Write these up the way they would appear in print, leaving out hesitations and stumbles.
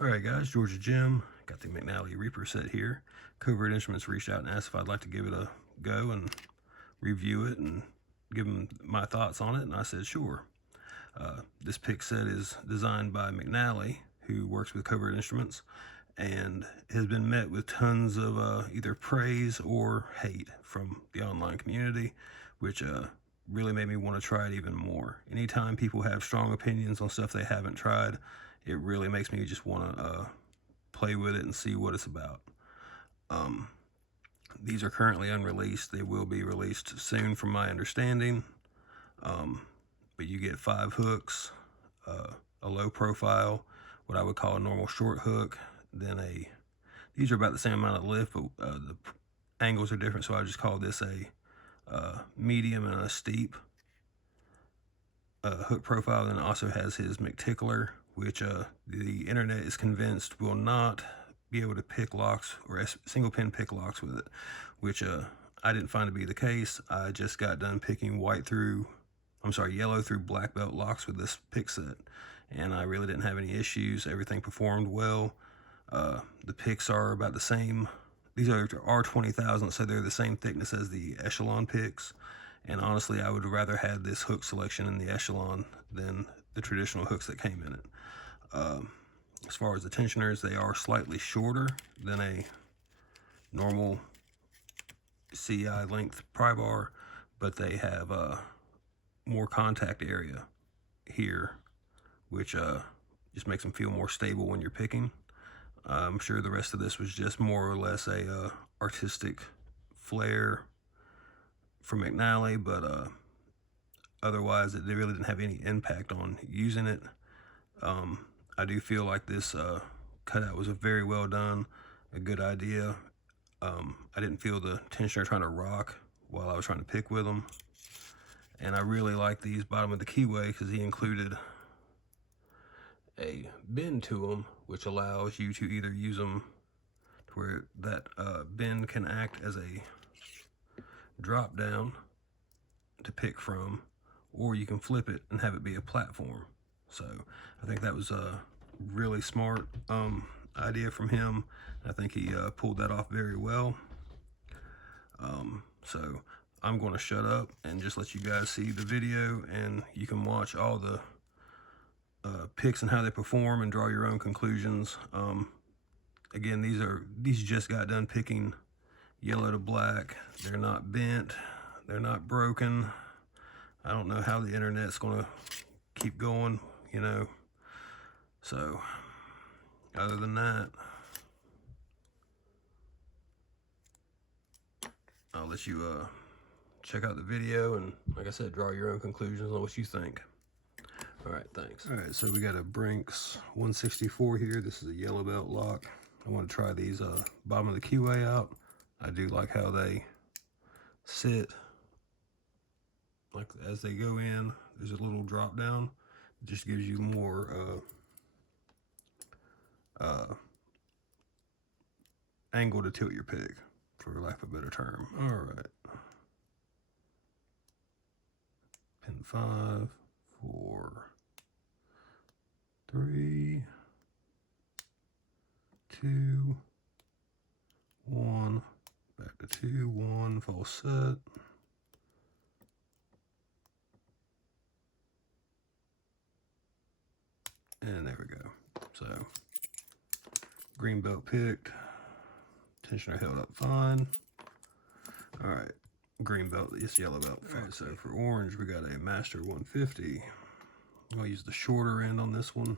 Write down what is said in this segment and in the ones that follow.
Alright guys, Georgia Jim, got the McNally Reaper set here. Covert Instruments reached out and asked if I'd like to give it a go and review it and give them my thoughts on it, and I said sure. This pick set is designed by McNally, who works with Covert Instruments, and has been met with tons of either praise or hate from the online community, which really made me want to try it even more. Anytime people have strong opinions on stuff they haven't tried, it really makes me just want to play with it and see what it's about. These are currently unreleased. They will be released soon from my understanding. But you get 5 hooks, a low profile, what I would call a normal short hook, then these are about the same amount of lift, but the angles are different, so I just call this a medium and a steep hook profile. Then it also has his McTickler, which the internet is convinced will not be able to pick locks or single pin pick locks with it, which I didn't find to be the case. I just got done picking yellow through black belt locks with this pick set, and I really didn't have any issues. Everything performed well. The picks are about the same. These are R20,000, so they're the same thickness as the Echelon picks. And honestly, I would rather have this hook selection in the Echelon than the traditional hooks that came in it. As far as the tensioners, they are slightly shorter than a normal CI length pry bar, but they have more contact area here, which just makes them feel more stable when you're picking. I'm sure the rest of this was just more or less a artistic flair from McNally, but otherwise it really didn't have any impact on using it. I do feel like this cutout was very well done, a good idea. I didn't feel the tensioner trying to rock while I was trying to pick with them. And I really like these bottom of the keyway because he included a bend to them, which allows you to either use them to where that bend can act as a drop down to pick from, or you can flip it and have it be a platform. So I think that was a really smart idea from him. I think he pulled that off very well. So I'm going to shut up and just let you guys see the video, and you can watch all the picks and how they perform and draw your own conclusions. Again, these just got done picking yellow to black. They're not bent, they're not broken. I don't know how the internet's going to keep going, you know. So other than that, I'll let you check out the video and, like I said, draw your own conclusions on what you think. All right, thanks. All right, so we got a Brinks 164 here. This is a yellow belt lock. I want to try these bottom of the keyway out. I do like how they sit, like as they go in, there's a little drop down. It just gives you more angle to tilt your pick, for lack of a better term. All right. Pin 5, 4, 3, 2, 1, back to 2, 1, false set. And there we go. So, green belt picked, tensioner held up fine. All right, green belt, it's yellow belt. All right, so for orange, we got a Master 150. I'll use the shorter end on this one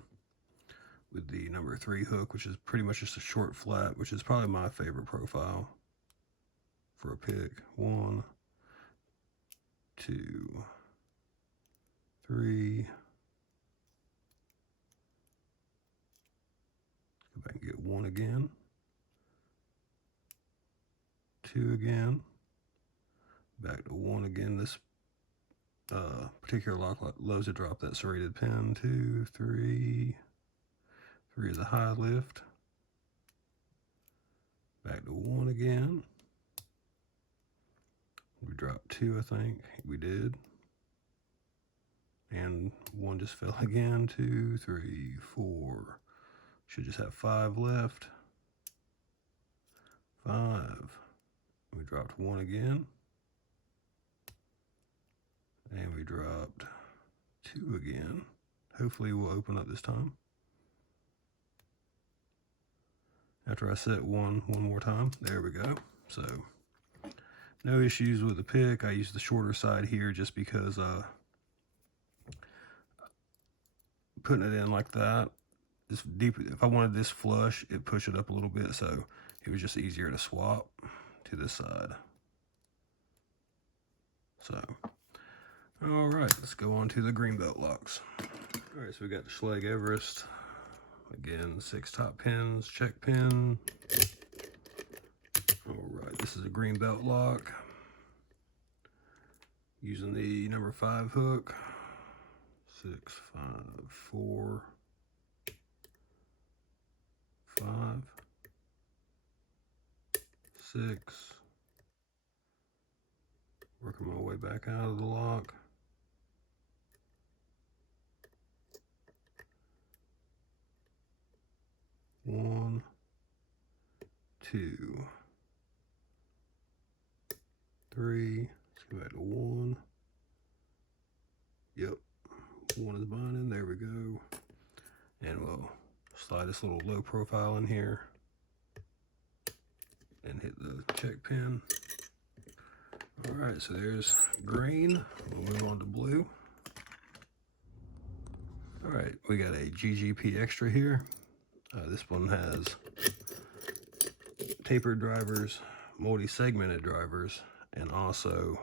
with the number 3 hook, which is pretty much just a short flat, which is probably my favorite profile for a pick. 1, 2, 3. Go back and get 1 again. 2 again. Back to 1 again. This particular lock loves to drop that serrated pin. 2, 3. 3 is a high lift. Back to 1 again. We dropped 2, I think. We did. And 1 just fell again. 2, 3, 4. Should just have 5 left. 5. We dropped 1 again. And we dropped 2 again. Hopefully we'll open up this time. After I set one more time, there we go. So no issues with the pick. I use the shorter side here just because putting it in like that, this deep, if I wanted this flush, it pushed it up a little bit, so it was just easier to swap to this side. So, all right, let's go on to the greenbelt locks. All right, so we got the Schlage Everest. Again, 6 top pins, check pin. All right, this is a greenbelt lock. Using the number 5 hook. 6, 5, 4, 5, 6. Working my way back out of the lock. 1, 2, 3. Let's go back to 1. Yep. 1 is binding, there we go. And we'll slide this little low profile in here and hit the check pin. All right, so there's green. We'll move on to blue. All right, we got a GGP Extra here. This one has tapered drivers, multi-segmented drivers, and also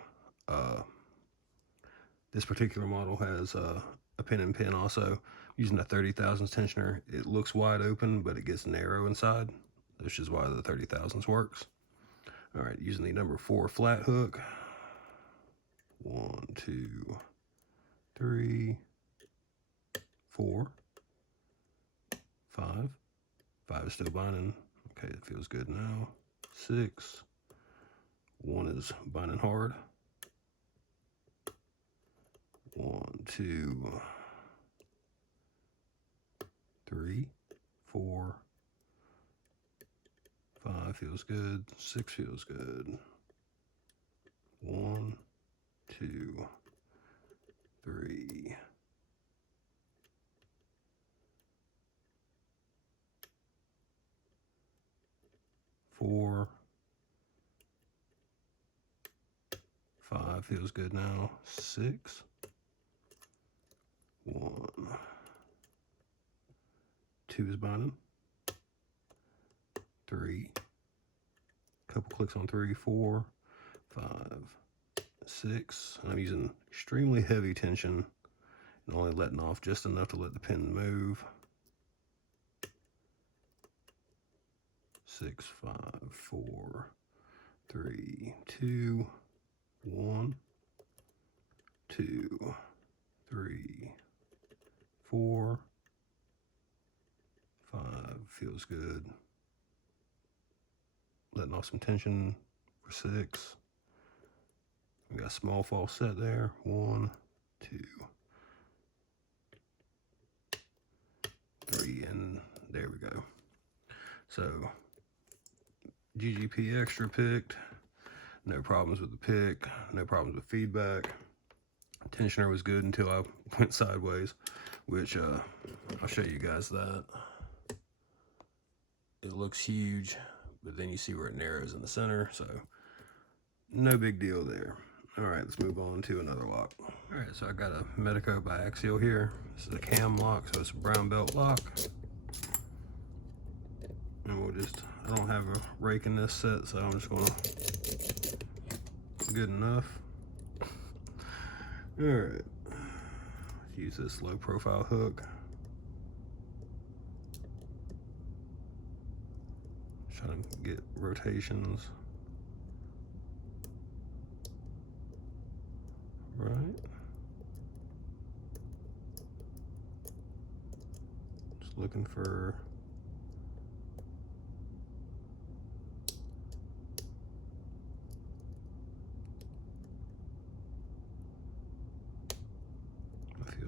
this particular model has a pin and pin also. Using a 30 thousandths tensioner, it looks wide open, but it gets narrow inside, which is why the 30 thousandths works. All right, using the number 4 flat hook. 1, 2, 3, 4, 5. 5 is still binding. Okay, it feels good now. 6. 1 is binding hard. 1, 2, 3, 4, 5 feels good. 6 feels good. 1, 2, 3, 4, 5 feels good now. 6, 1, 2 is binding. 3, couple clicks on 3, 4, 5, 6. And I'm using extremely heavy tension and only letting off just enough to let the pin move. 6, 5, 4, 3, 2, 1, 2, 3, 4, 5 feels good. Letting off some tension for 6. We got a small false set there. 1, 2, 3, and there we go. So GGP Extra picked. No problems with the pick. No problems with feedback. Tensioner was good until I went sideways, which I'll show you guys that. It looks huge, but then you see where it narrows in the center, so no big deal there. All right, let's move on to another lock. All right, so I got a Medico biaxial here. This is a cam lock, so it's a brown belt lock. And we'll just, I don't have a rake in this set, so I'm just gonna, good enough. All right, use this low profile hook. Trying to get rotations. Right. Just looking for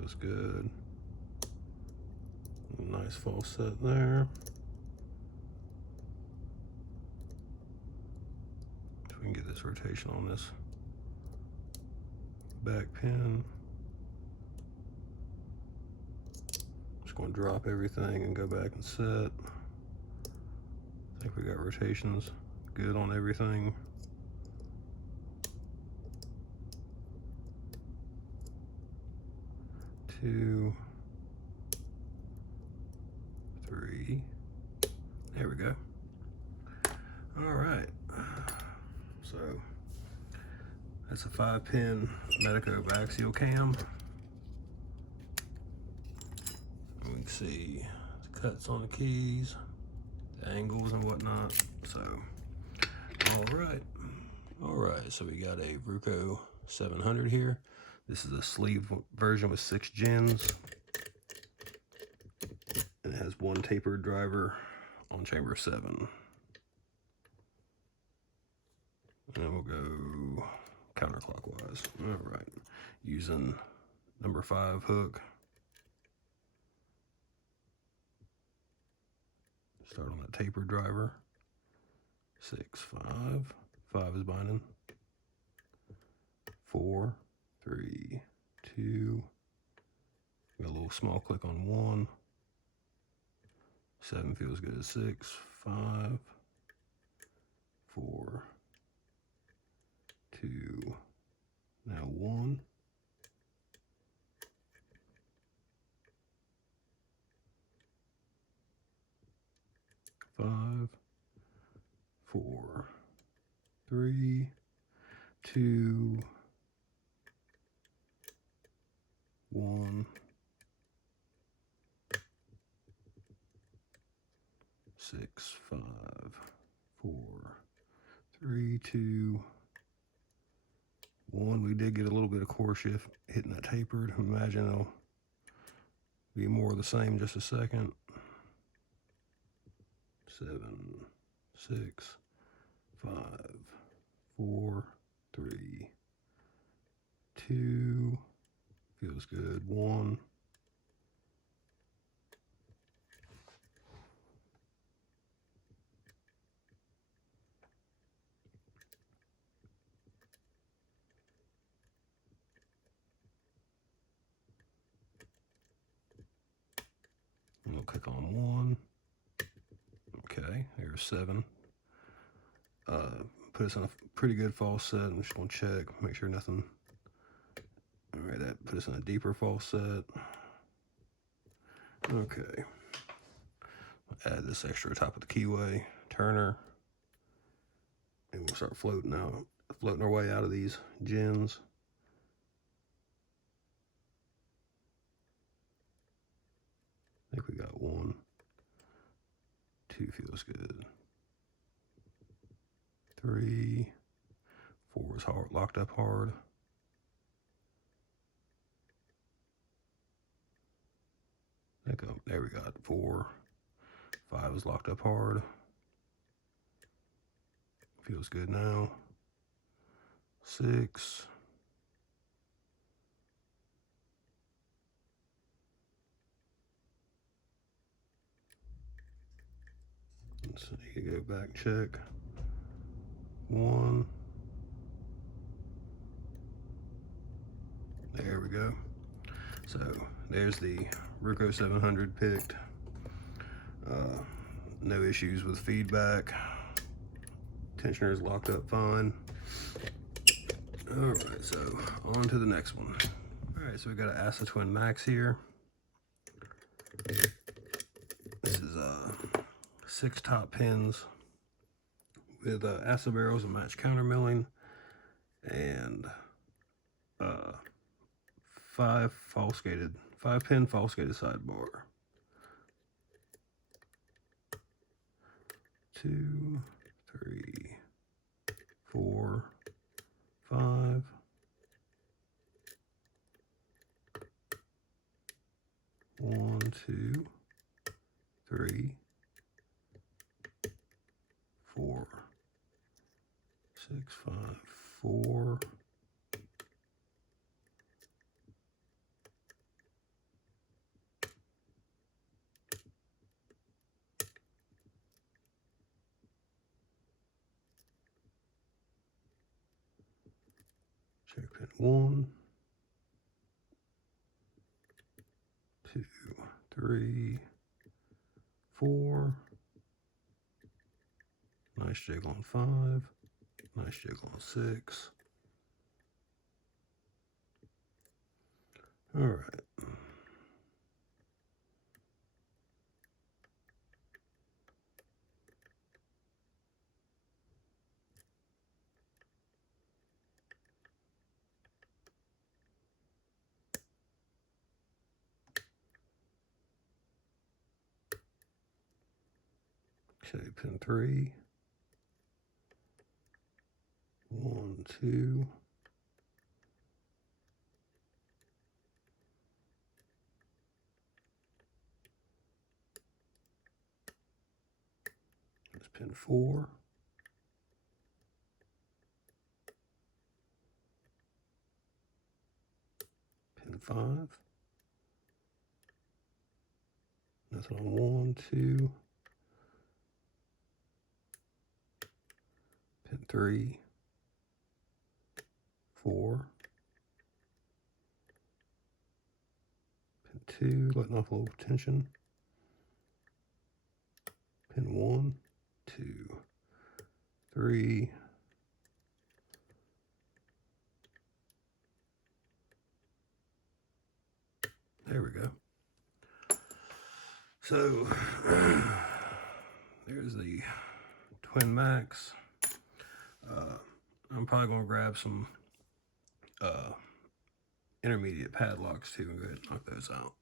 feels good. Nice false set there. If we can get this rotation on this back pin. Just going to drop everything and go back and set. I think we got rotations good on everything. Two, three. There we go. All right. So that's a 5-pin Medico axial cam. We can see the cuts on the keys, the angles and whatnot. So, all right. So we got a Vero 700 here. This is a sleeve version with 6 gens. And it has 1 tapered driver on chamber 7. And then we'll go counterclockwise. All right. Using number 5 hook. Start on that tapered driver. 6, 5. 5 is binding. 4, 3, 2. Got a little small click on 1. 7 feels good. 6, 5, 4, 2. Now 1. 5, 4, 3, 2, 1, 6, 5, 4, 3, 2, 1. We did get a little bit of core shift hitting that tapered. Imagine it'll be more of the same in just a second. 7, 6, 5, 4, 3, 2. Feels good. 1. And we'll click on 1. Okay, there's 7. Put us in a pretty good false set. I'm just going to check, make sure nothing. All right, that put us in a deeper false set. Okay. Add this extra top of the keyway, turner, and we'll start floating our way out of these gens. I think we got 1. 2 feels good. 3, 4 is hard, locked up hard. There we got 4. 5 is locked up hard. Feels good now. 6. So you go back, check. 1. There we go. So there's the Vero 700 picked. No issues with feedback. Tensioner is locked up fine. All right, so on to the next one. All right, so we got an AET Twin Max here. This is 6 top pins with acid barrels and match counter milling, and 5 5-pin false gated sidebar. 2, 3, 4, 5. 1, 2, 3, 4, 6, 5, 4. Check pin 1, 2, 3, 4. Nice jiggle on 5. Nice jiggle on 6. All right. Okay, pin 3. 1, 2. That's pin 4. Pin 5. Nothing on 1, 2. Pin 3. 4. Pin 2, letting off a little tension. Pin 1, 2, 3. There we go. So, there's the Twin Max. I'm probably going to grab some intermediate padlocks too and go ahead and knock those out.